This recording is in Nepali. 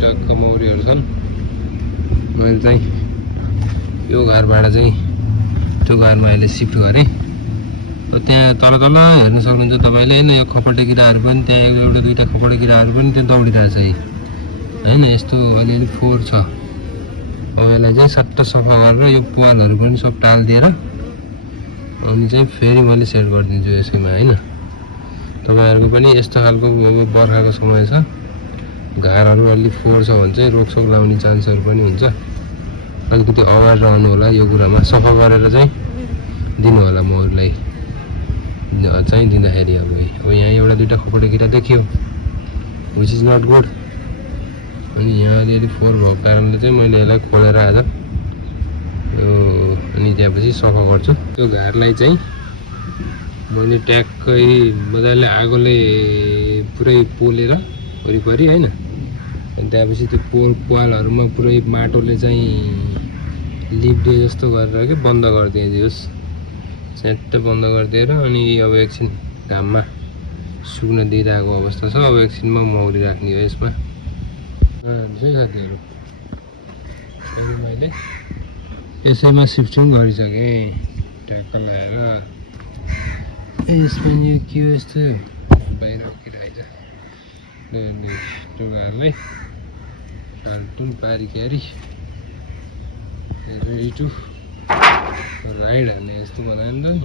टक्क मौरीहरू छन्। मैले चाहिँ यो घरबाट चाहिँ त्यो घरमा अहिले सिफ्ट गरेँ। त्यहाँ तल तल हेर्न सक्नुहुन्छ तपाईँले होइन, यो खपटे किराहरू पनि त्यहाँ एउटा दुईवटा खपटे किराहरू पनि त्यहाँ दौडिरहेछ है होइन। यस्तो अलिअलि फोहोर छ। अब यसलाई चाहिँ सट्ट सफा गरेर यो पालहरू पनि सब टालिदिएर अनि चाहिँ फेरि मैले सेट गरिदिन्छु यसैमा होइन। तपाईँहरूको पनि यस्तो खालको अब बर्खाको समय छ, घारहरू अलि फोहोर छ भने चाहिँ रोकसोक लाउने चान्सहरू पनि हुन्छ। अलिकति अवेर रहनु होला यो कुरामा, सफा गरेर चाहिँ दिनु होला मौरीलाई चाहिँ दिँदाखेरि। अब यहाँ एउटा दुईवटा खपटे किरा देखियो, विच इज नट गुड। अनि यहाँ अलिअलि फोहोर भएको कारणले चाहिँ मैले यसलाई खोलेर आज अनि त्यहाँपछि सफा गर्छु। त्यो घारलाई चाहिँ मैले ट्याक्कै मजाले आगोले पुरै पोलेर वरिपरि होइन, अनि त्यहाँपछि त्यो पालहरूमा पुरै माटोले चाहिँ लिप्दिए जस्तो गरेर कि बन्द गरिदियोस्, च्याट्ट बन्द गरिदिएर अनि अब एकछिन घाममा सुक्न दिइरहेको अवस्था छ। अब एकछिनमा मौरी राख्ने हो यसमा साथीहरू। मैले यसैमा सिफ्टिङ गरिसकेँ ट्याक्क ल्याएर। यसमा यो के हो यस्तो बाहिर किराइछ त्यो घरलाई फाल्टुन पारिक्यारी रेडी टु राइड हान्ने यस्तो बनायो नि त।